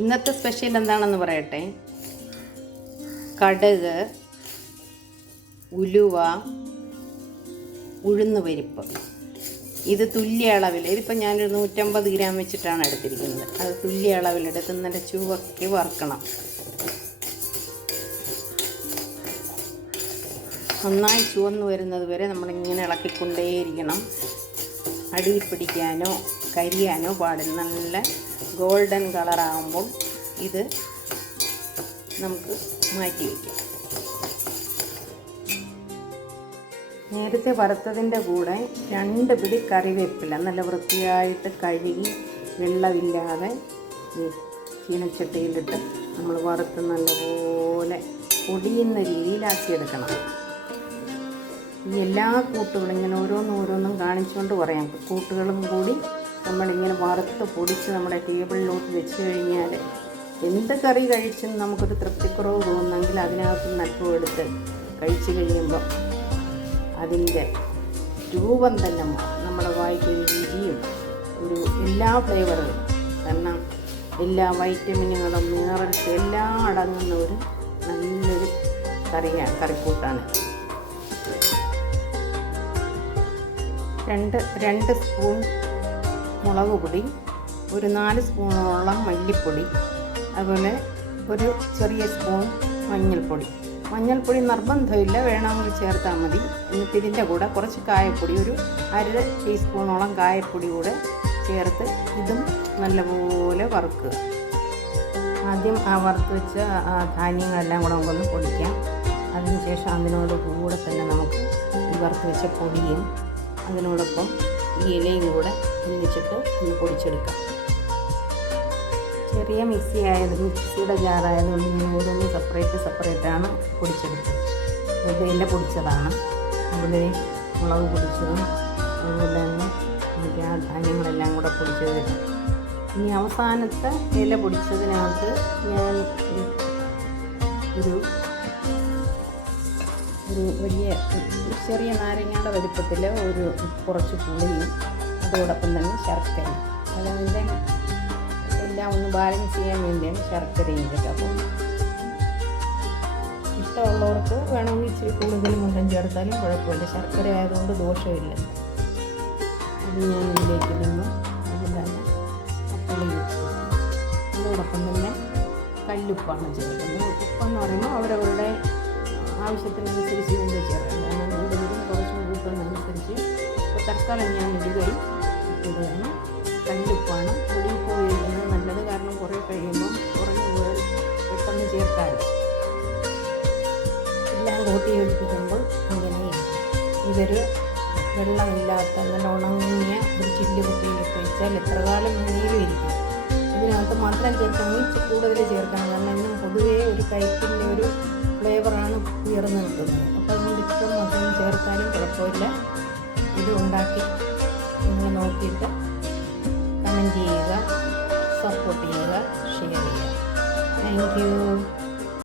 ഇന്നത്തെ സ്പെഷ്യൽ എന്താണെന്ന് പറയട്ടെ? കടുക് ഉലുവ ഉഴുന്ന് പരിപ്പ്. ഇത് തുല്യ അളവിൽ ഇതിപ്പോൾ ഞാനൊരു നൂറ്റമ്പത് ഗ്രാം വെച്ചിട്ടാണ് എടുത്തിരിക്കുന്നത്. അത് തുല്യ അളവിലെടുത്ത് നല്ല ചുവക്കി വറുക്കണം. നന്നായി ചുവന്ന് വരുന്നത് വരെ നമ്മളിങ്ങനെ ഇളക്കിക്കൊണ്ടേയിരിക്കണം. അടിയിൽ പിടിക്കാനോ കരിയാനോ പാടില്ല. നല്ല ഗോൾഡൻ കളറാകുമ്പോൾ ഇത് നമുക്ക് മാറ്റി വയ്ക്കാം നേരത്തെ വറുത്തതിന്റെ കൂടെ രണ്ട് പിടി കറിവേപ്പില നല്ല വൃത്തിയായിട്ട് കഴുകി വെള്ളമില്ലാതെ ചീനച്ചട്ടിയിലിട്ട് നമ്മൾ വറുത്ത് നല്ലപോലെ പൊടിയുന്ന രീതിയിലാക്കിയെടുക്കണം. ഈ എല്ലാ കൂട്ടുകളും ഇങ്ങനെ ഓരോന്നും ഓരോന്നും കാണിച്ചുകൊണ്ട് പറയാം കൂട്ടുകളും കൂടി നമ്മളിങ്ങനെ വറുത്ത് പൊടിച്ച് നമ്മുടെ ടേബിളിലോട്ട് വെച്ച് കഴിഞ്ഞാൽ എന്ത് കറി കഴിച്ചും നമുക്കൊരു തൃപ്തിക്കുറവ് തോന്നുന്നെങ്കിൽ അതിനകത്ത് നട്ടു എടുത്ത് കഴിച്ചു കഴിയുമ്പോൾ അതിന്റെ രൂപം തന്നെ. നമ്മുടെ വായിക്ക് ഒരു രുചിയും ഒരു എല്ലാ ഫ്ലേവറുകളും കാരണം എല്ലാ വൈറ്റമിനുകളും മിനറൽസ് എല്ലാം അടങ്ങുന്ന ഒരു നല്ലൊരു കറിയാണ് കറിക്കൂട്ടാണ് രണ്ട് രണ്ട് സ്പൂൺ മുളക് പൊടി ഒരു നാല് സ്പൂണോളം മല്ലിപ്പൊടി അതുപോലെ ഒരു ചെറിയ സ്പൂൺ മഞ്ഞൾപ്പൊടി. മഞ്ഞൾപ്പൊടി നിർബന്ധമില്ല വേണമെങ്കിൽ ചേർത്താൽ മതി. എന്നിട്ട് ഇതിന്റെ കൂടെ കുറച്ച് കായപ്പൊടി ഒരു അര ടീസ്പൂണോളം കായപ്പൊടി കൂടെ ചേർത്ത് ഇതും നല്ലപോലെ വറുക്കുക. ആദ്യം ആ വറുത്ത് വെച്ച ധാന്യങ്ങളെല്ലാം കൂടെ നമുക്കൊന്ന് പൊടിക്കാം. അതിനുശേഷം അതിനോട് കൂടെ തന്നെ നമുക്ക് ഈ വറുത്ത് വെച്ച പൊടിയും അതിനോടൊപ്പം ഈ ഇലയും കൂടെ ഒന്നിച്ചിട്ട് ഒന്ന് പൊടിച്ചെടുക്കാം. ചെറിയ മിക്സി ആയത് മിക്സിയുടെ ജാറായതുകൊണ്ട് ഞാൻ ഓരോന്ന് സെപ്പറേറ്റ് സെപ്പറേറ്റ് ആണ് പൊടിച്ചെടുത്തത്. ഇത് ഇല പൊടിച്ചതാണ്. അതിൽ മുളക് പൊടിച്ചതും അതുപോലെ തന്നെ ആ ധാന്യങ്ങളെല്ലാം കൂടെ പൊടിച്ചത്. ഇനി അവസാനത്തെ ഇല പൊടിച്ചതിനകത്ത് ഞാൻ ഒരു- ഒരു വലിയ ചെറിയ നാരങ്ങയുടെ വലുപ്പത്തിൽ ഒരു കുറച്ച് പുളിയും അതോടൊപ്പം തന്നെ ശർക്കര. അതതിന്റെ എല്ലാം ഒന്ന് ബാലൻസ് ചെയ്യാൻ വേണ്ടിയാണ് ശർക്കരയും കേട്ടോ അപ്പോൾ ഇഷ്ടമുള്ളവർക്ക് വേണമെങ്കിൽ ഇച്ചിരി കൂടുതൽ മുണ്ടൻ ചേർത്താലും കുഴപ്പമില്ല. ശർക്കര ആയതുകൊണ്ട് ദോഷമില്ല. അത് ഞാൻ ഇതിലേക്ക് നിന്ന് അതിന്റെ. അതോടൊപ്പം തന്നെ കല്ലുപ്പാണ് ചേർക്കുന്നത്. ഉപ്പെന്ന് പറയുമ്പോൾ അവരവരുടെ ആവശ്യത്തിനനുസരിച്ച് ഇതിന്റെ ചേർക്കാം കാരണം കുറച്ച് കുറച്ചും കൂട്ടുന്നതനുസരിച്ച് ഇപ്പോൾ തക്കാളി ഞാൻ ഇടുകയും ഇടുകയാണ് കല്ലുപ്പാണ്. പൊടിയുപ്പ് ഉപയോഗിക്കുന്നത് നല്ലത്. കാരണം കുറേ കഴിയുമ്പം കുറഞ്ഞു പോയാൽ പെട്ടെന്ന് ചേർക്കാറ് എല്ലാം കൂട്ടി യോജിപ്പിക്കുമ്പോൾ ഇങ്ങനെ ഇതൊരു വെള്ളമില്ലാത്ത നല്ല ഉണങ്ങിയ ഒരു ചില്ല് കുപ്പിയിലൊക്കെ വെച്ചാൽ എത്ര കാലം വേണമെങ്കിലും ഇരിക്കും. ഇതിനകത്ത് മാത്രം ചേർക്കാൻ കൂടുതൽ ചേർക്കണം കാരണം ഇന്നും പൊതുവേ ഒരു കയ്പിന്റെ ഒരു ഫ്ലേവറാണ് ഉയർന്നു നിൽക്കുന്നത് അപ്പോൾ അതുകൊണ്ട് ഇത്ര മധുരം ചേർത്താലും കുഴപ്പമില്ല. ഇത് ഉണ്ടാക്കി നിങ്ങൾ നോക്കിയിട്ട് കമന്റ് ചെയ്യുക സപ്പോർട്ട് ചെയ്യുക ഷെയർ ചെയ്യുക. Thank you